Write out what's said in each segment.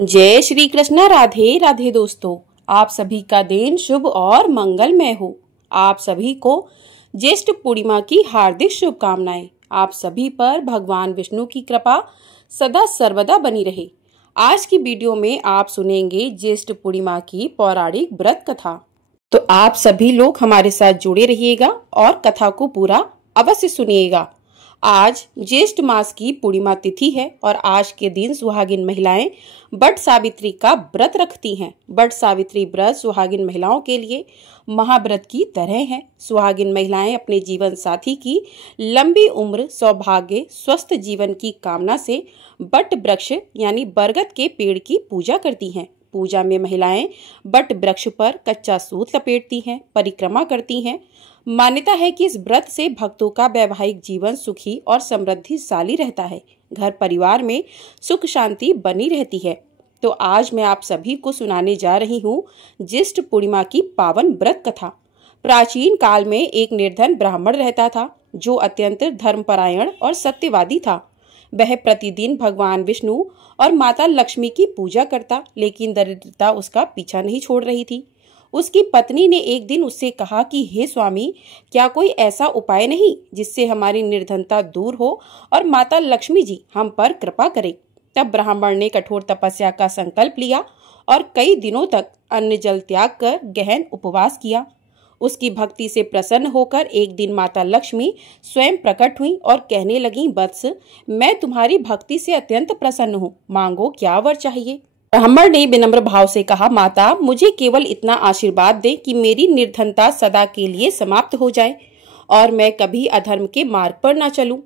जय श्री कृष्णा। राधे राधे दोस्तों, आप सभी का दिन शुभ और मंगलमय हो। आप सभी को ज्येष्ठ पूर्णिमा की हार्दिक शुभकामनाएं। आप सभी पर भगवान विष्णु की कृपा सदा सर्वदा बनी रहे। आज की वीडियो में आप सुनेंगे ज्येष्ठ पूर्णिमा की पौराणिक व्रत कथा। तो आप सभी लोग हमारे साथ जुड़े रहिएगा और कथा को पूरा अवश्य सुनिएगा। आज ज्येष्ठ मास की पूर्णिमा तिथि है और आज के दिन सुहागिन महिलाएं वट सावित्री का व्रत रखती हैं। वट सावित्री व्रत सुहागिन महिलाओं के लिए महाव्रत की तरह है। सुहागिन महिलाएं अपने जीवन साथी की लंबी उम्र, सौभाग्य, स्वस्थ जीवन की कामना से वट वृक्ष यानी बरगद के पेड़ की पूजा करती हैं। पूजा में महिलाएं वट वृक्ष पर कच्चा सूत लपेटती हैं, परिक्रमा करती हैं। मान्यता है कि इस व्रत से भक्तों का वैवाहिक जीवन सुखी और समृद्धिशाली रहता है। घर परिवार में सुख शांति बनी रहती है। तो आज मैं आप सभी को सुनाने जा रही हूँ ज्येष्ठ पूर्णिमा की पावन व्रत कथा। प्राचीन काल में एक निर्धन ब्राह्मण रहता था जो अत्यंत धर्मपरायण और सत्यवादी था। वह प्रतिदिन भगवान विष्णु और माता लक्ष्मी की पूजा करता, लेकिन दरिद्रता उसका पीछा नहीं छोड़ रही थी। उसकी पत्नी ने एक दिन उससे कहा कि हे स्वामी, क्या कोई ऐसा उपाय नहीं जिससे हमारी निर्धनता दूर हो और माता लक्ष्मी जी हम पर कृपा करें। तब ब्राह्मण ने कठोर तपस्या का संकल्प लिया और कई दिनों तक अन्न जल त्याग कर गहन उपवास किया। उसकी भक्ति से प्रसन्न होकर एक दिन माता लक्ष्मी स्वयं प्रकट हुई और कहने लगी, वत्स, मैं तुम्हारी भक्ति से अत्यंत प्रसन्न हूँ, मांगो क्या वर चाहिए। ब्राह्मण ने विनम्र भाव से कहा, माता, मुझे केवल इतना आशीर्वाद दे कि मेरी निर्धनता सदा के लिए समाप्त हो जाए और मैं कभी अधर्म के मार्ग पर न चलूं।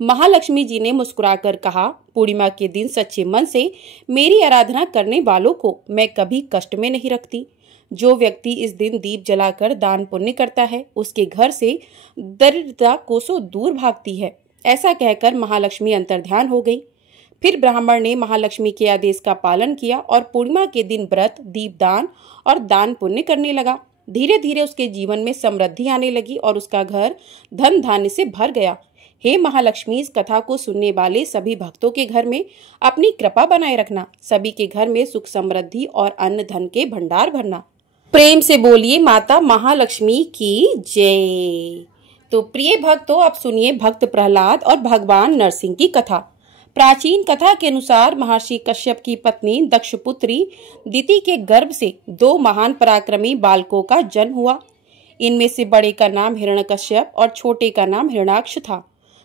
महालक्ष्मी जी ने मुस्कुराकर कहा, पूर्णिमा के दिन सच्चे मन से मेरी आराधना करने वालों को मैं कभी कष्ट में नहीं रखती। जो व्यक्ति इस दिन दीप जलाकर दान पुण्य करता है, उसके घर से दरिद्रता कोसों दूर भागती है। ऐसा कहकर महालक्ष्मी अंतर्ध्यान हो गई। फिर ब्राह्मण ने महालक्ष्मी के आदेश का पालन किया और पूर्णिमा के दिन व्रत, दीपदान और दान पुण्य करने लगा। धीरे धीरे उसके जीवन में समृद्धि आने लगी और उसका घर धन धान्य से भर गया। हे महालक्ष्मी, इस कथा को सुनने वाले सभी भक्तों के घर में अपनी कृपा बनाए रखना। सभी के घर में सुख समृद्धि और अन्न धन के भंडार भरना। प्रेम से बोलिए माता महालक्ष्मी की जय। तो प्रिय भक्तों, अब सुनिए भक्त प्रहलाद और भगवान नरसिंह की कथा। प्राचीन कथा के अनुसार महर्षि कश्यप की पत्नी दक्षपुत्री दिति के गर्भ से दो महान पराक्रमी बालकों का जन्म हुआ। इनमें से बड़े का नाम हिरण्यकश्यप और छोटे का नाम हिरण्याक्ष था।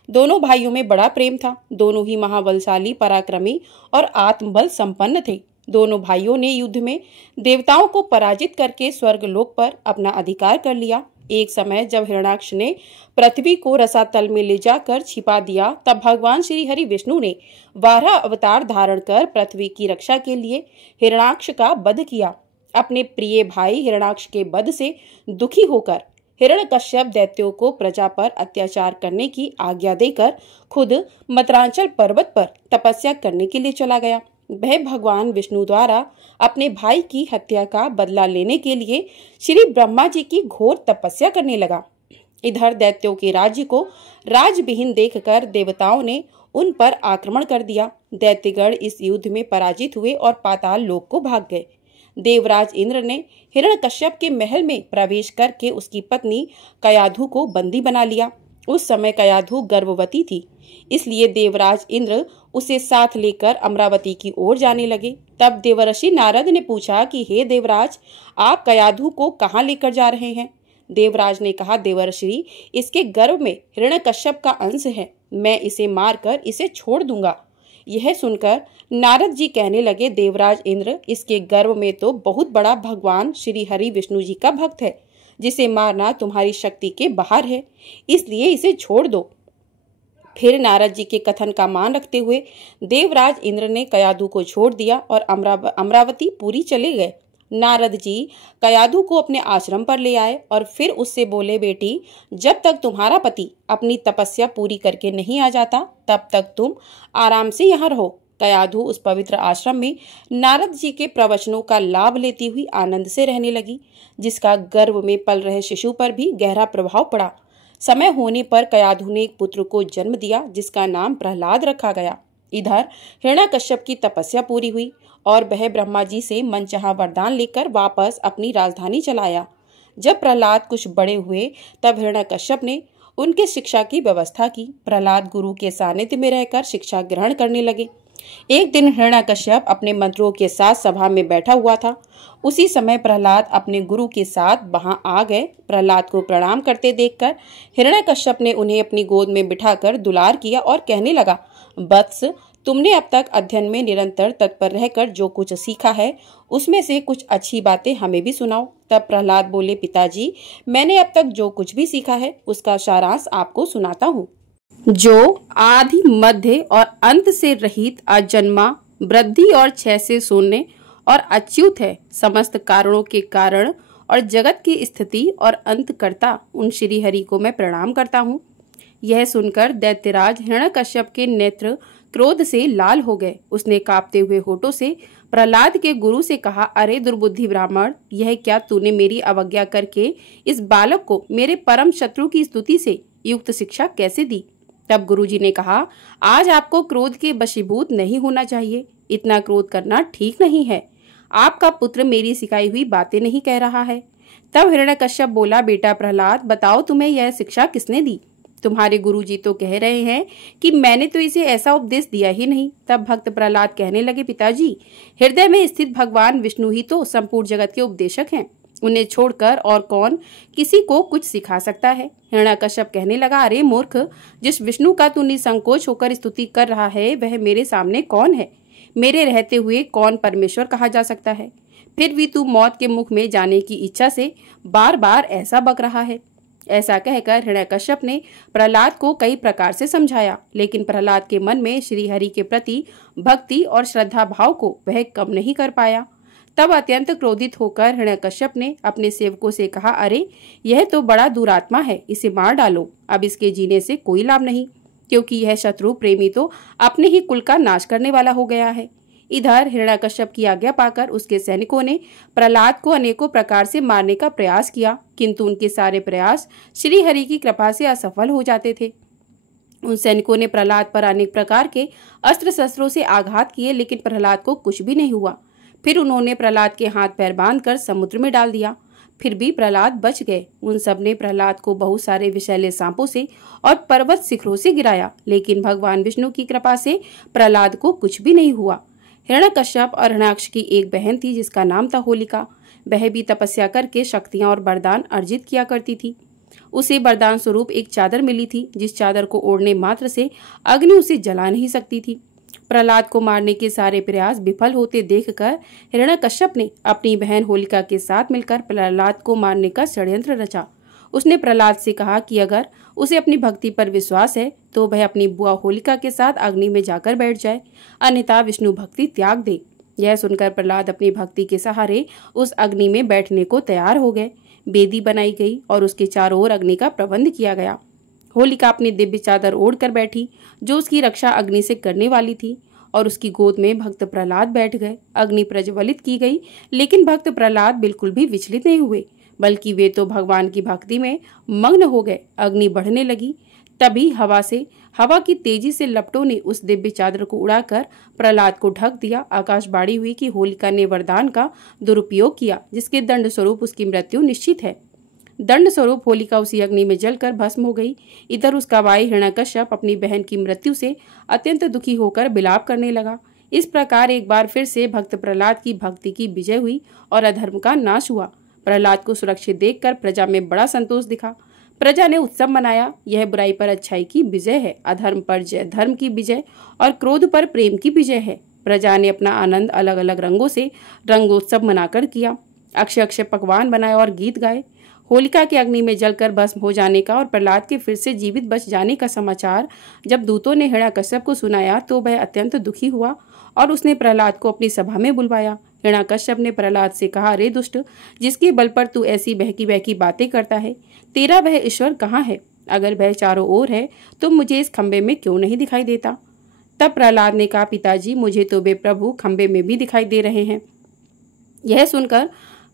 दोनों भाइयों में बड़ा प्रेम था। दोनों ही महाबलशाली, पराक्रमी और आत्मबल संपन्न थे। दोनों भाइयों ने युद्ध में देवताओं को पराजित करके स्वर्गलोक पर अपना अधिकार कर लिया। एक समय जब हिरण्याक्ष ने पृथ्वी को रसातल में ले जाकर छिपा दिया, तब भगवान श्री हरि विष्णु ने 12 अवतार धारण कर पृथ्वी की रक्षा के लिए हिरण्याक्ष का वध किया। अपने प्रिय भाई हिरण्याक्ष के वध से दुखी होकर हिरण्यकश्यप दैत्यों को प्रजा पर अत्याचार करने की आज्ञा देकर खुद मद्रांचल पर्वत पर तपस्या करने के लिए चला गया। वह भगवान विष्णु द्वारा अपने भाई की हत्या का बदला लेने के लिए श्री ब्रह्मा जी की घोर तपस्या करने लगा। इधर दैत्यों के राज्य को राजविहीन देखकर देवताओं ने उन पर आक्रमण कर दिया। दैत्यगण इस युद्ध में पराजित हुए और पाताल लोक को भाग गए। देवराज इंद्र ने हिरण्यकश्यप के महल में प्रवेश करके उसकी पत्नी कयाधु को बंदी बना लिया। उस समय कयाधु गर्भवती थी, इसलिए देवराज इंद्र उसे साथ लेकर अमरावती की ओर जाने लगे। तब देवर्षि नारद ने पूछा कि हे देवराज, आप कयाधु को कहाँ लेकर जा रहे हैं? देवराज ने कहा, देवर्षि, इसके गर्भ में हिरण्यकश्यप का अंश है, मैं इसे मारकर इसे छोड़ दूंगा। यह सुनकर नारद जी कहने लगे, देवराज इंद्र, इसके गर्भ में तो बहुत बड़ा भगवान श्री हरि विष्णु जी का भक्त है, जिसे मारना तुम्हारी शक्ति के बाहर है, इसलिए इसे छोड़ दो। फिर नारद जी के कथन का मान रखते हुए देवराज इंद्र ने कयाधु को छोड़ दिया और अमरावती पुरी चले गए। नारद जी कयाधु को अपने आश्रम पर ले आए और फिर उससे बोले, बेटी, जब तक तुम्हारा पति अपनी तपस्या पूरी करके नहीं आ जाता, तब तक तुम आराम से यहाँ रहो। कयाधु उस पवित्र आश्रम में नारद जी के प्रवचनों का लाभ लेती हुई आनंद से रहने लगी, जिसका गर्भ में पल रहे शिशु पर भी गहरा प्रभाव पड़ा। समय होने पर कयाधु ने एक पुत्र को जन्म दिया, जिसका नाम प्रहलाद रखा गया। इधर हिरण्यकश्यप की तपस्या पूरी हुई और वह ब्रह्मा जी से मनचाहा वरदान लेकर वापस अपनी राजधानी चलाया। जब प्रहलाद कुछ बड़े हुए तब हिरण्यकश्यप ने उनके शिक्षा की व्यवस्था की। प्रहलाद गुरु के सानिध्य में रहकर शिक्षा ग्रहण करने लगे। एक दिन हिरण्यकश्यप अपने मंत्रों के साथ सभा में बैठा हुआ था। उसी समय प्रहलाद अपने गुरु के साथ वहां आ गए। प्रहलाद को प्रणाम करते देखकर हिरण्यकश्यप ने उन्हें अपनी गोद में बिठाकर दुलार किया और कहने लगा, वत्स, तुमने अब तक अध्ययन में निरंतर तत्पर रहकर जो कुछ सीखा है उसमें से कुछ अच्छी बातें हमें भी सुनाओ। तब प्रहलाद बोले, पिताजी, मैंने अब तक जो कुछ भी सीखा है उसका सारांश आपको सुनाता हूँ। जो आदि मध्य और अंत से रहित, अजन्मा, वृद्धि और क्षय से शून्य और अच्युत है, समस्त कारणों के कारण और जगत की स्थिति और अंत करता, उन श्री हरि को मैं प्रणाम करता हूँ। यह सुनकर दैत्यराज हिरण्यकश्यप के नेत्र क्रोध से लाल हो गए। उसने कांपते हुए होठों से प्रहलाद के गुरु से कहा, अरे दुर्बुद्धि ब्राह्मण, यह क्या तूने मेरी अवज्ञा करके इस बालक को मेरे परम शत्रु की स्तुति से युक्त शिक्षा कैसे दी? तब गुरुजी ने कहा, आज आपको क्रोध के वशीभूत नहीं होना चाहिए। इतना क्रोध करना ठीक नहीं है। आपका पुत्र मेरी सिखाई हुई बातें नहीं कह रहा है। तब हिरण्यकश्यप बोला, बेटा प्रहलाद, बताओ तुम्हें यह शिक्षा किसने दी? तुम्हारे गुरुजी तो कह रहे हैं कि मैंने तो इसे ऐसा उपदेश दिया ही नहीं। तब भक्त प्रहलाद कहने लगे, पिताजी, हृदय में स्थित भगवान विष्णु ही तो संपूर्ण जगत के उपदेशक हैं। उन्हें छोड़कर और कौन किसी को कुछ सिखा सकता है? हिरण्यकश्यप कहने लगा, अरे मूर्ख, जिस विष्णु का तू निसंकोच होकर स्तुति कर रहा है वह मेरे सामने कौन है? मेरे रहते हुए कौन परमेश्वर कहा जा सकता है? फिर भी तू मौत के मुख में जाने की इच्छा से बार बार ऐसा बक रहा है। ऐसा कहकर हिरण्यकश्यप ने प्रहलाद को कई प्रकार से समझाया, लेकिन प्रहलाद के मन में श्री हरि के प्रति भक्ति और श्रद्धा भाव को वह कम नहीं कर पाया। तब अत्यंत क्रोधित होकर हिरण्यकश्यप ने अपने सेवकों से कहा, अरे यह तो बड़ा दुरात्मा है, इसे मार डालो। अब इसके जीने से कोई लाभ नहीं, क्योंकि यह शत्रु प्रेमी तो अपने ही कुल का नाश करने वाला हो गया है। इधर हिरण्यकश्यप की आज्ञा पाकर उसके सैनिकों ने प्रहलाद को अनेकों प्रकार से मारने का प्रयास किया, किंतु उनके सारे प्रयास श्री हरि की कृपा से असफल हो जाते थे। उन सैनिकों ने प्रहलाद पर अनेक प्रकार के अस्त्र शस्त्रों से आघात किए, लेकिन प्रहलाद को कुछ भी नहीं हुआ। फिर उन्होंने प्रहलाद के हाथ पैर बांधकर समुद्र में डाल दिया, फिर भी प्रहलाद बच गए। उन सब ने प्रहलाद को बहुत सारे विषैले सांपों से और पर्वत शिखरों से गिराया, लेकिन भगवान विष्णु की कृपा से प्रहलाद को कुछ भी नहीं हुआ। हिरण्यकश्यप और हिरण्याक्ष की एक बहन थी जिसका नाम था होलिका। वह भी तपस्या करके शक्तियां और वरदान अर्जित किया करती थी। उसे वरदान स्वरूप एक चादर मिली थी, जिस चादर को ओढ़ने मात्र से अग्नि उसे जला नहीं सकती थी। प्रहलाद को मारने के सारे प्रयास विफल होते देखकर हिरण्यकश्यप ने अपनी बहन होलिका के साथ मिलकर प्रहलाद को मारने का षड्यंत्र रचा। उसने प्रहलाद से कहा कि अगर उसे अपनी भक्ति पर विश्वास है तो वह अपनी बुआ होलिका के साथ अग्नि में जाकर बैठ जाए, अन्यथा विष्णु भक्ति त्याग दे। यह सुनकर प्रहलाद अपनी भक्ति के सहारे उस अग्नि में बैठने को तैयार हो गए। वेदी बनाई गई और उसके चारों ओर अग्नि का प्रबंध किया गया। होलिका अपनी दिव्य चादर ओढ़ कर बैठी, जो उसकी रक्षा अग्नि से करने वाली थी, और उसकी गोद में भक्त प्रहलाद बैठ गए। अग्नि प्रज्वलित की गई, लेकिन भक्त प्रहलाद बिल्कुल भी विचलित नहीं हुए, बल्कि वे तो भगवान की भक्ति में मग्न हो गए। अग्नि बढ़ने लगी, तभी हवा की तेजी से लपटों ने उस दिव्य चादर को उड़ाकर प्रहलाद को ढक दिया। आकाशवाणी हुई कि होलिका ने वरदान का दुरुपयोग किया, जिसके दंड स्वरूप उसकी मृत्यु निश्चित है। दंड स्वरूप होलिका उसी अग्नि में जलकर भस्म हो गई। इधर उसका भाई हिरण्यकश्यप अपनी बहन की मृत्यु से अत्यंत दुखी होकर विलाप करने लगा। इस प्रकार एक बार फिर से भक्त प्रहलाद की भक्ति की विजय हुई और अधर्म का नाश हुआ। प्रहलाद को सुरक्षित देखकर प्रजा में बड़ा संतोष दिखा। प्रजा ने उत्सव मनाया। यह बुराई पर अच्छाई की विजय है, अधर्म पर धर्म की विजय और क्रोध पर प्रेम की विजय है। प्रजा ने अपना आनंद अलग अलग रंगों से रंगोत्सव मनाकर किया। अक्षय अक्षय पकवान बनाए और गीत गाए। होलिका के अग्नि में जलकर भस्म हो जाने का और प्रहलाद के फिर से जीवित बच जाने का समाचार जब दूतों ने हिरण्यकश्यप को सुनाया तो वह अत्यंत दुखी हुआ और उसने प्रहलाद को अपनी सभा में बुलवाया। हिरण्यकश्यप ने प्रहलाद से कहा, अरे दुष्ट, जिसके बल पर तू ऐसी बहकी बहकी बातें करता है, तेरा वह ईश्वर कहाँ है? अगर वह चारों ओर है तो मुझे इस खंबे में क्यों नहीं दिखाई देता? तब प्रहलाद ने कहा, पिताजी, मुझे तो वे प्रभु खंबे में भी दिखाई दे रहे हैं। यह सुनकर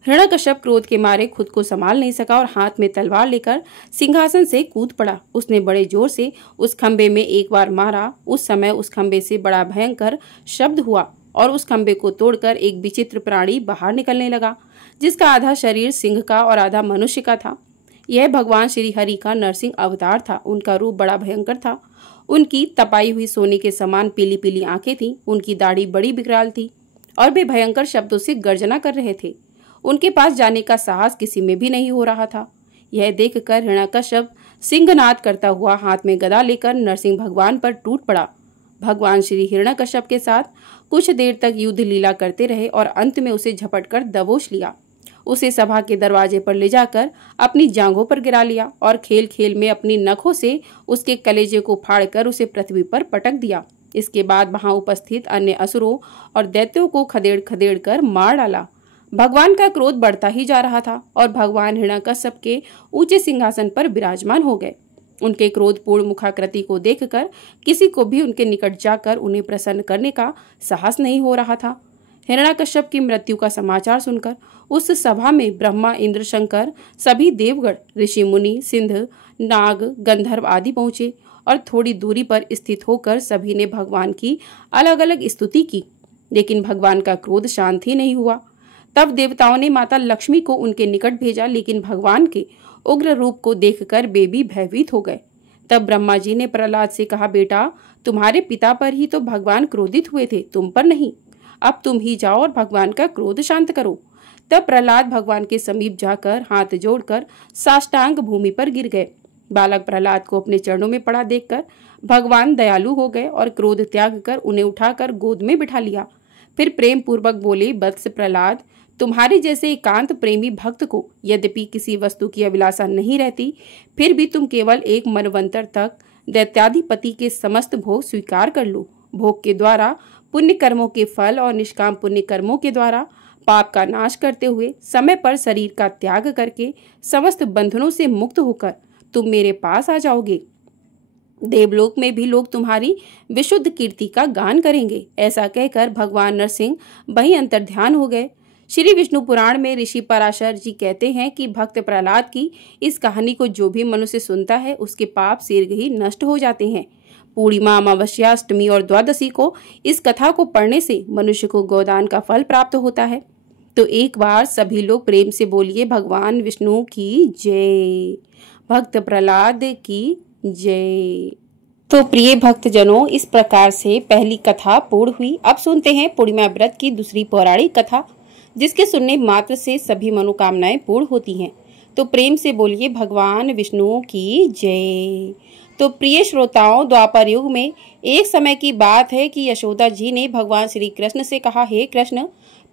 हिरण्यकश्यप क्रोध के मारे खुद को संभाल नहीं सका और हाथ में तलवार लेकर सिंहासन से कूद पड़ा। उसने बड़े जोर से उस खंबे में एक बार मारा। उस समय उस खंबे से बड़ा भयंकर शब्द हुआ और उस खंबे को तोड़कर एक विचित्र प्राणी बाहर निकलने लगा, जिसका आधा शरीर सिंह का और आधा मनुष्य का था। यह भगवान श्री हरि का नरसिंह अवतार था। उनका रूप बड़ा भयंकर था। उनकी तपाई हुई सोने के समान पीली पीली आंखें थीं। उनकी दाढ़ी बड़ी विकराल थी और वे भयंकर शब्दों से गर्जना कर रहे थे। उनके पास जाने का साहस किसी में भी नहीं हो रहा था। यह देखकर हिरण्यकश्यप सिंहनाद करता हुआ हाथ में गदा लेकर नरसिंह भगवान पर टूट पड़ा। भगवान श्री हिरण्यकश्यप के साथ कुछ देर तक युद्ध लीला करते रहे और अंत में उसे झपटकर दबोच लिया। उसे सभा के दरवाजे पर ले जाकर अपनी जांघों पर गिरा लिया और खेल खेल में अपनी नखों से उसके कलेजे को फाड़कर उसे पृथ्वी पर पटक दिया। इसके बाद वहां उपस्थित अन्य असुरों और दैत्यों को खदेड़ खदेड़ कर मार डाला। भगवान का क्रोध बढ़ता ही जा रहा था और भगवान हिरण्यकश्यप के ऊंचे सिंहासन पर विराजमान हो गए। उनके क्रोधपूर्ण मुखाकृति को देखकर किसी को भी उनके निकट जाकर उन्हें प्रसन्न करने का साहस नहीं हो रहा था। हिरण्यकश्यप की मृत्यु का समाचार सुनकर उस सभा में ब्रह्मा, इंद्र, शंकर, सभी देवगण, ऋषि मुनि, सिंध, नाग, गंधर्व आदि पहुंचे और थोड़ी दूरी पर स्थित होकर सभी ने भगवान की अलग अलग स्तुति की, लेकिन भगवान का क्रोध शांत ही नहीं हुआ। तब देवताओं ने माता लक्ष्मी को उनके निकट भेजा, लेकिन भगवान के उग्र रूप को देखकर वे भी भयभीत हो गए। तब ब्रह्मा जी ने प्रहलाद से कहा, बेटा, तुम्हारे पिता पर ही तो भगवान क्रोधित हुए थे, तुम पर नहीं। अब तुम ही जाओ और भगवान का क्रोध शांत करो। तब प्रहलाद भगवान के समीप जाकर हाथ जोड़कर साष्टांग भूमि पर गिर गए। बालक प्रहलाद को अपने चरणों में पड़ा देखकर भगवान दयालु हो गए और क्रोध त्याग कर उन्हें उठाकर गोद में बिठा लिया। फिर प्रेम पूर्वक बोले, वत्स प्रहलाद, तुम्हारे जैसे एकांत प्रेमी भक्त को यद्यपि किसी वस्तु की अभिलाषा नहीं रहती, फिर भी तुम केवल एक मनवंतर तक दैत्याधिपति के समस्त भोग स्वीकार कर लो। भोग के द्वारा पुण्य कर्मों के फल और निष्काम पुण्य कर्मों के द्वारा पाप का नाश करते हुए समय पर शरीर का त्याग करके समस्त बंधनों से मुक्त होकर तुम मेरे पास आ जाओगे। देवलोक में भी लोग तुम्हारी विशुद्ध कीर्ति का गान करेंगे। ऐसा कहकर भगवान नरसिंह वहीं अंतर्ध्यान हो गए। श्री विष्णु पुराण में ऋषि पराशर जी कहते हैं कि भक्त प्रहलाद की इस कहानी को जो भी मनुष्य सुनता है उसके पाप शीघ्र ही नष्ट हो जाते हैं। पूर्णिमा, अमावस्या, अष्टमी और द्वादशी को इस कथा को पढ़ने से मनुष्य को गोदान का फल प्राप्त होता है। तो एक बार सभी लोग प्रेम से बोलिए, भगवान विष्णु की जय, भक्त प्रहलाद की जय। तो प्रिय भक्तजनों, इस प्रकार से पहली कथा पूर्ण हुई। अब सुनते हैं पूर्णिमा व्रत की दूसरी पौराणिक कथा, जिसके सुनने मात्र से सभी मनोकामनाएं पूर्ण होती हैं। तो प्रेम से बोलिए, भगवान विष्णु की जय। तो प्रिय श्रोताओं, द्वापर युग में एक समय की बात है कि यशोदा जी ने भगवान श्री कृष्ण से कहा, हे कृष्ण,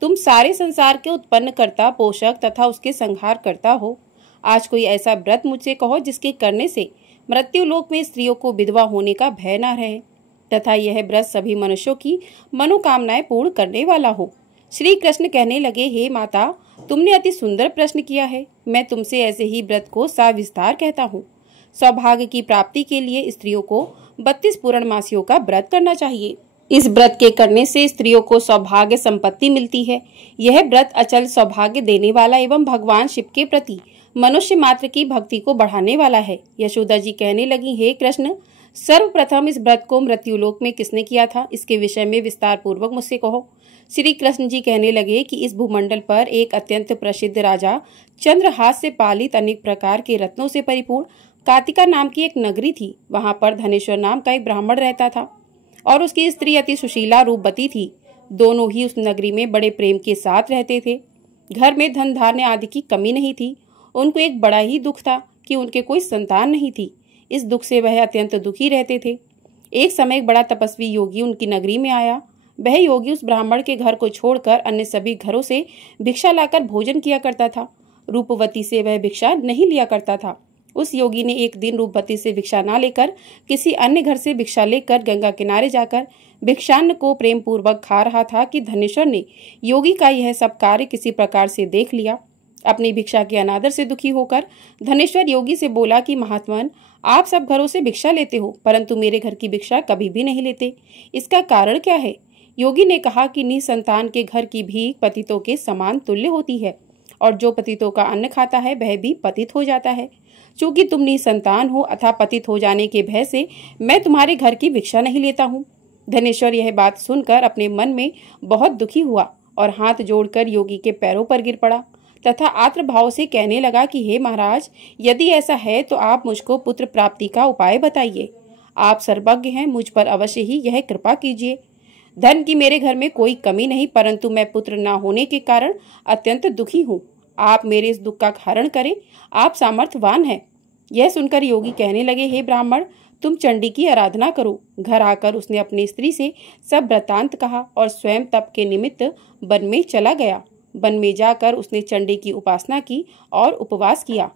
तुम सारे संसार के उत्पन्न करता, पोषक तथा उसके संहार करता हो। आज कोई ऐसा व्रत मुझसे कहो जिसके करने से मृत्यु लोक में स्त्रियों को विधवा होने का भय न रहे तथा यह व्रत सभी मनुष्यों की मनोकामनाएं पूर्ण करने वाला हो। श्री कृष्ण कहने लगे, हे माता, तुमने अति सुंदर प्रश्न किया है। मैं तुमसे ऐसे ही व्रत को सविस्तार कहता हूँ। सौभाग्य की प्राप्ति के लिए स्त्रियों को 32 पूर्णमासियों का व्रत करना चाहिए। इस व्रत के करने से स्त्रियों को सौभाग्य संपत्ति मिलती है। यह व्रत अचल सौभाग्य देने वाला एवं भगवान शिव के प्रति मनुष्य मात्र की भक्ति को बढ़ाने वाला है। यशोदा जी कहने लगी, हे कृष्ण, सर्वप्रथम इस व्रत को मृत्युलोक में किसने किया था, इसके विषय में विस्तार पूर्वक मुझसे कहो। श्री कृष्ण जी कहने लगे कि इस भूमंडल पर एक अत्यंत प्रसिद्ध राजा चंद्रहास से पालित अनेक प्रकार के रत्नों से परिपूर्ण कार्तिका नाम की एक नगरी थी। वहां पर धनेश्वर नाम का एक ब्राह्मण रहता था और उसकी स्त्री अति सुशीला रूपवती थी। दोनों ही उस नगरी में बड़े प्रेम के साथ रहते थे। घर में धन धान्य आदि की कमी नहीं थी। उनको एक बड़ा ही दुख था कि उनके कोई संतान नहीं थी। इस दुख से वह अत्यंत दुखी रहते थे। एक समय एक बड़ा तपस्वी योगी उनकी नगरी में आया। वह योगी उस ब्राह्मण के घर को छोड़कर अन्य सभी घरों से भिक्षा लाकर भोजन किया करता था। रूपवती से वह भिक्षा नहीं लिया करता था। उस योगी ने एक दिन रूपवती से भिक्षा न लेकर किसी अन्य घर से भिक्षा लेकर गंगा किनारे जाकर भिक्षान्न को प्रेम पूर्वक खा रहा था कि धनेश्वर ने योगी का यह सब कार्य किसी प्रकार से देख लिया। अपनी भिक्षा के अनादर से दुखी होकर धनेश्वर योगी से बोला कि महात्मन, आप सब घरों से भिक्षा लेते हो परंतु मेरे घर की भिक्षा कभी भी नहीं लेते। इसका कारण क्या है? योगी ने कहा कि निसंतान के घर की भीख पतितों के समान तुल्य होती है और जो पतितों का अन्न खाता है वह भी पतित हो जाता है। चूंकि तुम निसंतान हो अथवा पतित हो जाने के भय से मैं तुम्हारे घर की भिक्षा नहीं लेता हूँ। धनेश्वर यह बात सुनकर अपने मन में बहुत दुखी हुआ और हाथ जोड़कर योगी के पैरों पर गिर पड़ा तथा आर्द्र भाव से कहने लगा कि हे महाराज, यदि ऐसा है तो आप मुझको पुत्र प्राप्ति का उपाय बताइए। आप सर्वज्ञ हैं, मुझ पर अवश्य ही यह कृपा कीजिए। धन की मेरे घर में कोई कमी नहीं, परंतु मैं पुत्र न होने के कारण अत्यंत दुखी हूँ। आप मेरे इस दुख का हरण करें, आप सामर्थ्यवान हैं। यह सुनकर योगी कहने लगे, हे ब्राह्मण, तुम चंडी की आराधना करो। घर आकर उसने अपनी स्त्री से सब वृत्तांत कहा और स्वयं तप के निमित्त वन में चला गया। वन में जाकर उसने चंडी की उपासना की और उपवास किया।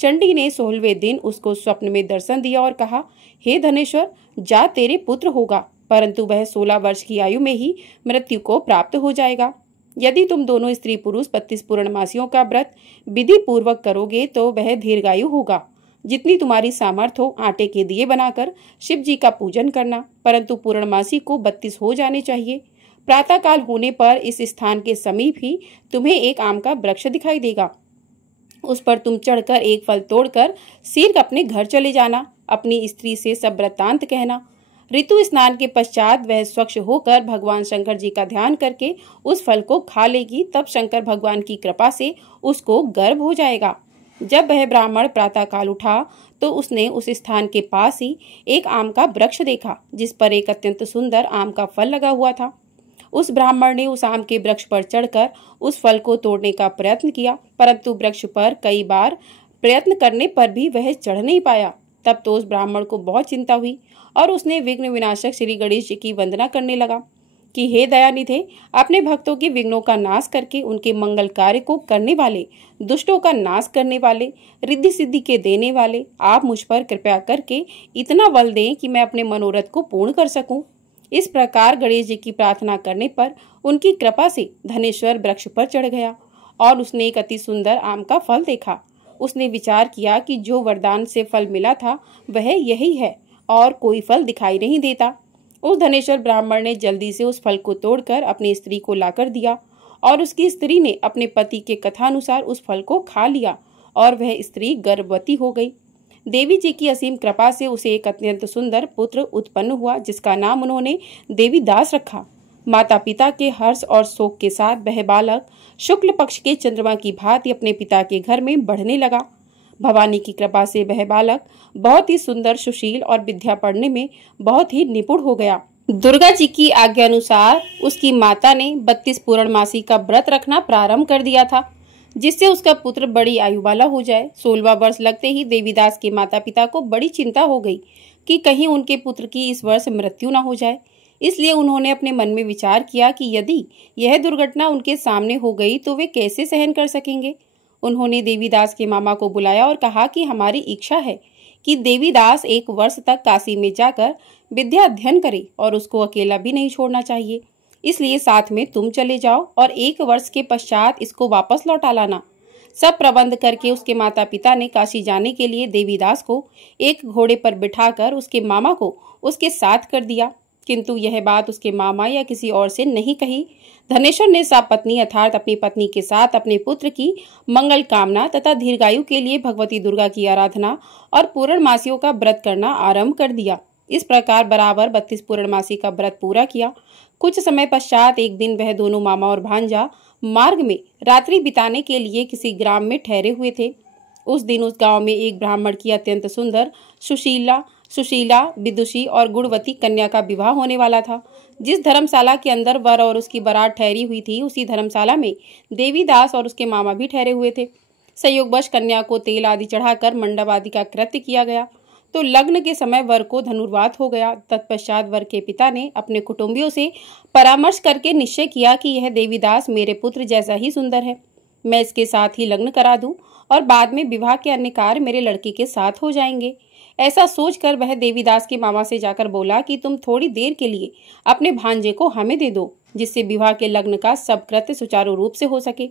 चंडी ने 16वें दिन उसको स्वप्न में दर्शन दिया और कहा, हे धनेश्वर, जा, तेरे पुत्र होगा, परंतु वह 16 वर्ष की आयु में ही मृत्यु को प्राप्त हो जाएगा। यदि तुम दोनों स्त्री पुरुष 32 पूर्णमासियों का व्रत विधि पूर्वक करोगे तो वह दीर्घायु होगा। जितनी तुम्हारी सामर्थ्य हो आटे के दिए बनाकर शिव जी का पूजन करना, परंतु पूर्णमासी को 32 हो जाने चाहिए। प्रातःकाल होने पर इस स्थान के समीप ही तुम्हें एक आम का वृक्ष दिखाई देगा। उस पर तुम चढ़कर एक फल तोड़कर शीघ्र अपने घर चले जाना। अपनी स्त्री से सब वृत्तांत कहना। ऋतु स्नान के पश्चात वह स्वच्छ होकर भगवान शंकर जी का ध्यान करके उस फल को खा लेगी। तब शंकर भगवान की कृपा से उसको गर्भ हो जाएगा। जब वह ब्राह्मण प्रातःकाल उठा तो उसने उस स्थान के पास ही एक आम का वृक्ष देखा, जिस पर एक अत्यंत सुंदर आम का फल लगा हुआ था। उस ब्राह्मण ने उस आम के वृक्ष पर चढ़कर उस फल को तोड़ने का प्रयत्न किया, परंतु वृक्ष पर कई बार प्रयत्न करने पर भी वह चढ़ नहीं पाया। तब तो उस ब्राह्मण को बहुत चिंता हुई और उसने विघ्न विनाशक श्री गणेश जी की वंदना करने लगा कि हे दयानिधे, अपने भक्तों के विघ्नों का नाश करके उनके मंगल कार्य को करने वाले, दुष्टों का नाश करने वाले, रिद्धि सिद्धि के देने वाले, आप मुझ पर कृपया करके इतना बल दें कि मैं अपने मनोरथ को पूर्ण कर सकूं। इस प्रकार गणेश जी की प्रार्थना करने पर उनकी कृपा से धनेश्वर वृक्ष पर चढ़ गया और उसने एक अति सुंदर आम का फल देखा। उसने विचार किया कि जो वरदान से फल मिला था वह यही है और कोई फल दिखाई नहीं देता। उस धनेश्वर ब्राह्मण ने जल्दी से उस फल को तोड़कर अपनी स्त्री को लाकर दिया और उसकी स्त्री ने अपने पति के कथानुसार उस फल को खा लिया और वह स्त्री गर्भवती हो गई। देवी जी की असीम कृपा से उसे एक अत्यंत सुंदर पुत्र उत्पन्न हुआ, जिसका नाम उन्होंने देवीदास रखा। माता पिता के हर्ष और शोक के साथ वह बालक शुक्ल पक्ष के चंद्रमा की भांति अपने पिता के घर में बढ़ने लगा। भवानी की कृपा से वह बालक बहुत ही सुंदर, सुशील और विद्या पढ़ने में बहुत ही निपुण हो गया। दुर्गा जी की आज्ञा अनुसार उसकी माता ने 32 पूर्णमासी का व्रत रखना प्रारंभ कर दिया था, जिससे उसका पुत्र बड़ी आयु वाला हो जाए। 16वां वर्ष लगते ही देवीदास के माता पिता को बड़ी चिंता हो गई कि कहीं उनके पुत्र की इस वर्ष मृत्यु न हो जाए। इसलिए उन्होंने अपने मन में विचार किया कि यदि यह दुर्घटना उनके सामने हो गई तो वे कैसे सहन कर सकेंगे। उन्होंने देवीदास के मामा को बुलाया और कहा कि हमारी इच्छा है कि देवीदास 1 वर्ष तक काशी में जाकर विद्या अध्ययन करे और उसको अकेला भी नहीं छोड़ना चाहिए। इसलिए साथ में तुम चले जाओ और 1 वर्ष के पश्चात इसको वापस लौटा लाना। सब प्रबंध करके उसके माता पिता ने काशी जाने के लिए देवीदास को एक घोड़े पर बिठाकर उसके मामा को उसके साथ कर दिया, किंतु यह बात उसके मामा या किसी और से नहीं कही। धनेश्वर ने सपत्नी अर्थात अपनी पत्नी के साथ अपने पुत्र की मंगल कामना तथा दीर्घायु के लिए भगवती दुर्गा की आराधना और पूर्णमासियों का व्रत करना आरंभ कर दिया। इस प्रकार बराबर 32 पूर्णमासी का व्रत पूरा किया। कुछ समय पश्चात एक दिन वह दोनों मामा और भांजा मार्ग में रात्रि बिताने के लिए किसी ग्राम में ठहरे हुए थे। उस दिन उस गांव में एक ब्राह्मण की अत्यंत सुंदर, सुशीला, विदुषी और गुणवती कन्या का विवाह होने वाला था। जिस धर्मशाला के अंदर वर और उसकी बारात ठहरी हुई थी, उसी धर्मशाला में देवीदास और उसके मामा भी ठहरे हुए थे। संयोगवश कन्या को तेल आदि चढ़ाकर मंडप आदि का कृत्य किया गया तो लग्न के समय वर को धनुर्वात हो गया। तत्पश्चात वर के पिता ने अपने कुटुंबियों से परामर्श करके निश्चय किया कि यह देवीदास मेरे पुत्र जैसा ही सुंदर है, मैं इसके साथ ही लग्न करा दूं और बाद में विवाह के अन्य कार्य मेरे लड़के के साथ हो जाएंगे। ऐसा सोचकर वह देवीदास के मामा से जाकर बोला कि तुम थोड़ी देर के लिए अपने भांजे को हमें दे दो, जिससे विवाह के लग्न का सब कृत्य सुचारू रूप से हो सके।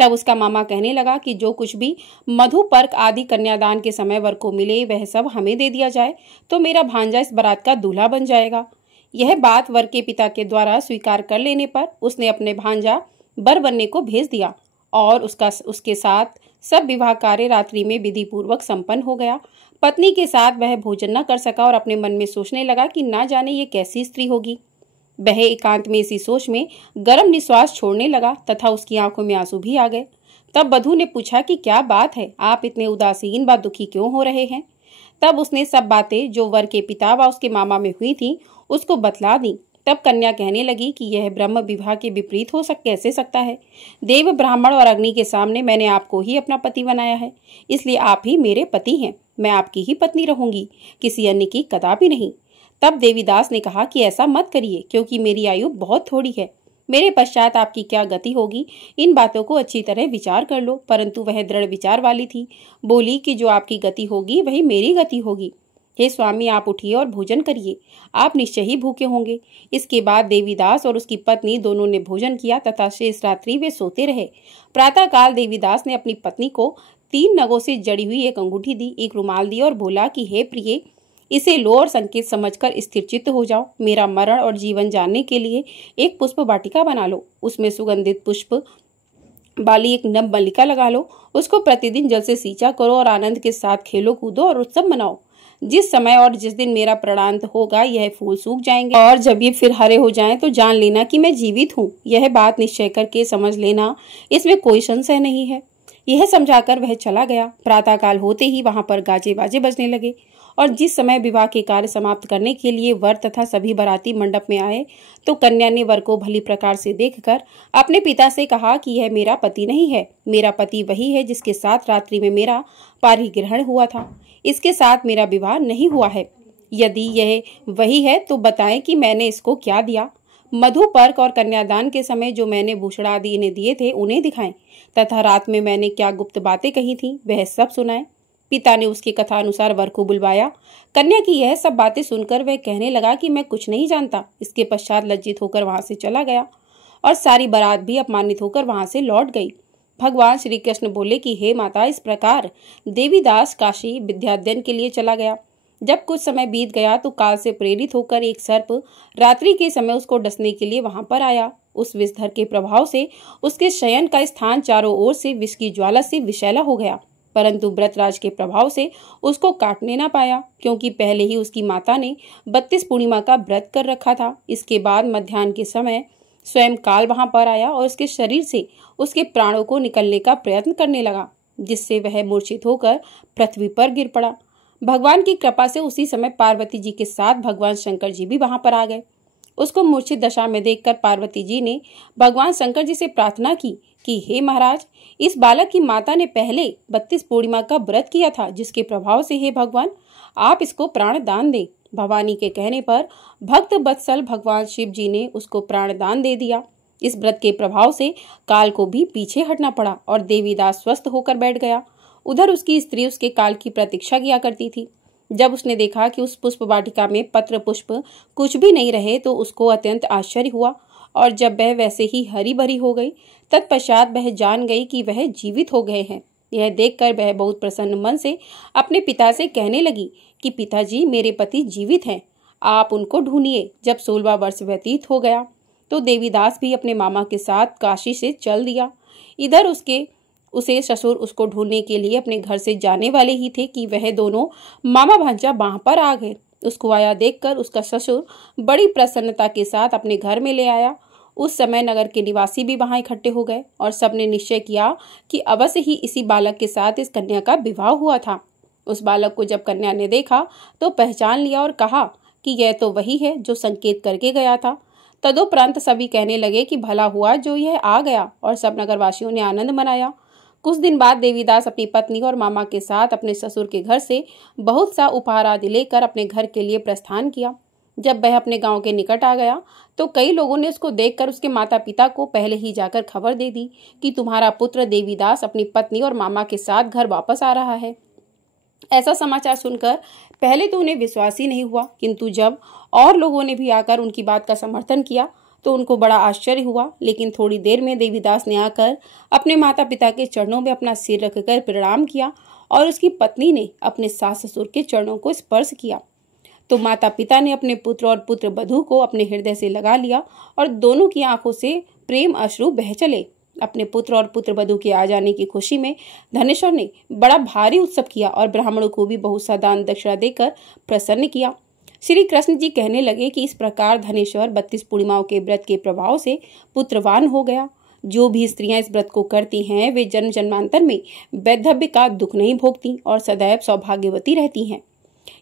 तब उसका मामा कहने लगा कि जो कुछ भी मधु पर्क आदि कन्यादान के समय वर को मिले वह सब हमें दे दिया जाए तो मेरा भांजा इस बारात का दूल्हा बन जाएगा। यह बात वर के पिता के द्वारा स्वीकार कर लेने पर उसने अपने भांजा वर बनने को भेज दिया और उसके साथ सब विवाह कार्य रात्रि में विधि पूर्वक संपन्न हो गया। पत्नी के साथ वह भोजन न कर सका और अपने मन में सोचने लगा कि ना जाने ये कैसी स्त्री होगी। वह एकांत में इसी सोच में गर्म निश्वास छोड़ने लगा तथा उसकी आंखों में आंसू भी आ गए। तब वधू ने पूछा कि क्या बात है, आप इतने उदासीन व दुखी क्यों हो रहे हैं। तब उसने सब बातें जो वर के पिता व उसके मामा में हुई थी उसको बतला दी। तब कन्या कहने लगी कि यह ब्रह्म विवाह के विपरीत कैसे सकता है। देव, ब्राह्मण और अग्नि के सामने मैंने आपको ही अपना पति बनाया है, इसलिए आप ही मेरे पति हैं। मैं आपकी ही पत्नी रहूंगी, किसी अन्य की कदापि नहीं। तब देवीदास ने कहा कि ऐसा मत करिए, क्योंकि मेरी आयु बहुत थोड़ी है। मेरे पश्चात आपकी क्या गति होगी, इन बातों को अच्छी तरह विचार कर लो। परंतु वह दृढ़ विचार वाली थी, बोली कि जो आपकी गति होगी वही मेरी गति होगी। हे स्वामी, आप उठिए और भोजन करिए, आप निश्चय ही भूखे होंगे। इसके बाद देवीदास और उसकी पत्नी दोनों ने भोजन किया तथा शेष रात्रि वे सोते रहे। प्रातःकाल देवीदास ने अपनी पत्नी को 3 नगों से जड़ी हुई एक अंगूठी दी, एक रुमाल दी और बोला कि हे प्रिय, इसे लो और संकेत समझकर स्थिर चित्त हो जाओ। मेरा मरण और जीवन जानने के लिए एक पुष्प वाटिका बना लो, उसमें सुगंधित पुष्प वाली एक नव मल्लिका लगा लो। उसको प्रतिदिन जल से सींचा करो और आनंद के साथ खेलो कूदो और उत्सव मनाओ। जिस समय और जिस दिन मेरा प्राणांत होगा यह फूल सूख जाएंगे और जब ये फिर हरे हो जाएं तो जान लेना कि मैं जीवित हूँ। यह बात निश्चय करके समझ लेना, इसमें कोई संशय नहीं है। यह समझाकर वह चला गया। प्रातःकाल होते ही वहां पर गाजे बाजे बजने लगे और जिस समय विवाह के कार्य समाप्त करने के लिए वर तथा सभी बाराती मंडप में आए तो कन्या ने वर को भली प्रकार से देखकर अपने पिता से कहा कि यह मेरा पति नहीं है, मेरा पति वही है जिसके साथ रात्रि में मेरा पारिग्रहण हुआ था। इसके साथ मेरा विवाह नहीं हुआ है। यदि यह वही है तो बताएं कि मैंने इसको क्या दिया। मधु पर्क और कन्यादान के समय जो मैंने भूषण आदि इन्हें दिए थे उन्हें दिखाएं तथा रात में मैंने क्या गुप्त बातें कही थी वह सब सुनाएं। पिता ने उसकी कथा अनुसार वर को बुलवाया। कन्या की यह सब बातें सुनकर वह कहने लगा कि मैं कुछ नहीं जानता। इसके पश्चात लज्जित होकर वहां से चला गया और सारी बारात भी अपमानित होकर वहां से लौट गई। भगवान श्री कृष्ण बोले कि हे माता, इस प्रकार देवीदास काशी विद्याध्ययन के लिए चला गया। जब कुछ समय बीत गया तो काल से प्रेरित होकर एक सर्प रात्रि के समय उसको डसने के लिए वहां पर आया। उस विषधर के प्रभाव से उसके शयन का स्थान चारों ओर से विष की ज्वाला से विषैला हो गया, परंतु व्रतराज के प्रभाव से उसको काटने ना पाया, क्योंकि पहले ही उसकी माता ने 32 पूर्णिमा का व्रत कर रखा था। इसके बाद मध्याह्न के समय स्वयं काल वहां पर आया और उसके शरीर से उसके प्राणों को निकलने का प्रयत्न करने लगा, जिससे वह मूर्छित होकर पृथ्वी पर गिर पड़ा। भगवान की कृपा से उसी समय पार्वती जी के साथ भगवान शंकर जी भी वहां पर आ गए। उसको मूर्छित दशा में देखकर पार्वती जी ने भगवान शंकर जी से प्रार्थना की कि हे महाराज, इस बालक की माता ने पहले 32 पूर्णिमा का व्रत किया था, जिसके प्रभाव से हे भगवान आप इसको प्राण दान दें। भवानी के कहने पर भक्त वत्सल भगवान शिव जी ने उसको प्राण दान दे दिया। इस व्रत के प्रभाव से काल को भी पीछे हटना पड़ा और देवीदास स्वस्थ होकर बैठ गया। उधर उसकी स्त्री उसके काल की प्रतीक्षा किया करती थी। जब उसने देखा कि उस पुष्प वाटिका में पत्र पुष्प कुछ भी नहीं रहे तो उसको अत्यंत आश्चर्य हुआ और जब वह वैसे ही हरी भरी हो गई तत्पश्चात वह जान गई कि वह जीवित हो गए हैं। यह देखकर वह बहुत प्रसन्न मन से अपने पिता से कहने लगी कि पिताजी, मेरे पति जीवित हैं, आप उनको ढूंढिए। जब 16वां वर्ष व्यतीत हो गया तो देवीदास भी अपने मामा के साथ काशी से चल दिया। इधर उसे ससुर उसको ढूंढने के लिए अपने घर से जाने वाले ही थे कि वह दोनों मामा भांजा वहां पर आ गए। उसको आया देखकर उसका ससुर बड़ी प्रसन्नता के साथ अपने घर में ले आया। उस समय नगर के निवासी भी वहां इकट्ठे हो गए और सबने निश्चय किया कि अवश्य ही इसी बालक के साथ इस कन्या का विवाह हुआ था। उस बालक को जब कन्या ने देखा तो पहचान लिया और कहा कि यह तो वही है जो संकेत करके गया था। तदुपरांत सभी कहने लगे कि भला हुआ जो यह आ गया और सब नगरवासियों ने आनंद मनाया। कुछ दिन बाद देवीदास अपनी पत्नी और मामा के साथ अपने ससुर के घर से बहुत सा उपहार आदि लेकर अपने घर के लिए प्रस्थान किया। जब वह अपने गांव के निकट आ गया तो कई लोगों ने उसको देखकर उसके माता पिता को पहले ही जाकर खबर दे दी कि तुम्हारा पुत्र देवीदास अपनी पत्नी और मामा के साथ घर वापस आ रहा है। ऐसा समाचार सुनकर पहले तो उन्हें विश्वास ही नहीं हुआ, किंतु जब और लोगों ने भी आकर उनकी बात का समर्थन किया तो उनको बड़ा आश्चर्य हुआ। लेकिन थोड़ी देर में देवीदास ने आकर अपने माता पिता के चरणों में अपना सिर रखकर प्रणाम किया और उसकी पत्नी ने अपने सास ससुर के चरणों को स्पर्श किया तो माता पिता ने अपने पुत्र और पुत्र वधू को अपने हृदय से लगा लिया और दोनों की आंखों से प्रेम अश्रु बह चले। अपने पुत्र और पुत्रवधू के आ जाने की खुशी में धनेश्वर ने बड़ा भारी उत्सव किया और ब्राह्मणों को भी बहुत सा दान दक्षिणा देकर प्रसन्न किया। श्री कृष्ण जी कहने लगे कि इस प्रकार धनेश्वर 32 पूर्णिमाओं के व्रत के प्रभाव से पुत्रवान हो गया। जो भी स्त्रियां इस व्रत को करती हैं वे जन्म जन्मांतर में वैधव्य का दुख नहीं भोगती और सदैव सौभाग्यवती रहती हैं।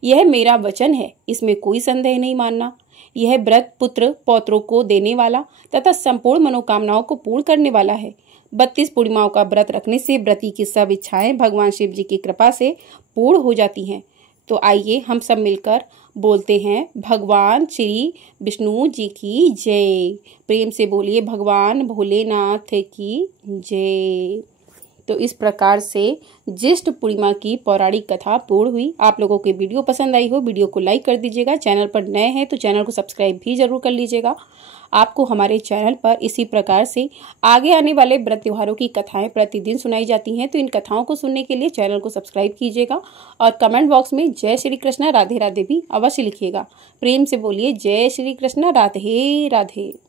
यह मेरा वचन है, इसमें कोई संदेह नहीं मानना। यह व्रत पुत्र पौत्रों को देने वाला तथा संपूर्ण मनोकामनाओं को पूर्ण करने वाला है। 32 पूर्णिमाओं का व्रत रखने से व्रती की सब इच्छाएं भगवान शिव जी की कृपा से पूर्ण हो जाती हैं। तो आइए हम सब मिलकर बोलते हैं, भगवान श्री विष्णु जी की जय। प्रेम से बोलिए, भगवान भोलेनाथ की जय। तो इस प्रकार से ज्येष्ठ पूर्णिमा की पौराणिक कथा पूर्ण हुई। आप लोगों को वीडियो पसंद आई हो, वीडियो को लाइक कर दीजिएगा। चैनल पर नए हैं तो चैनल को सब्सक्राइब भी जरूर कर लीजिएगा। आपको हमारे चैनल पर इसी प्रकार से आगे आने वाले व्रत त्योहारों की कथाएं प्रतिदिन सुनाई जाती हैं। तो इन कथाओं को सुनने के लिए चैनल को सब्सक्राइब कीजिएगा और कमेंट बॉक्स में जय श्री कृष्ण राधे राधे भी अवश्य लिखिएगा। प्रेम से बोलिए, जय श्री कृष्ण राधे राधे।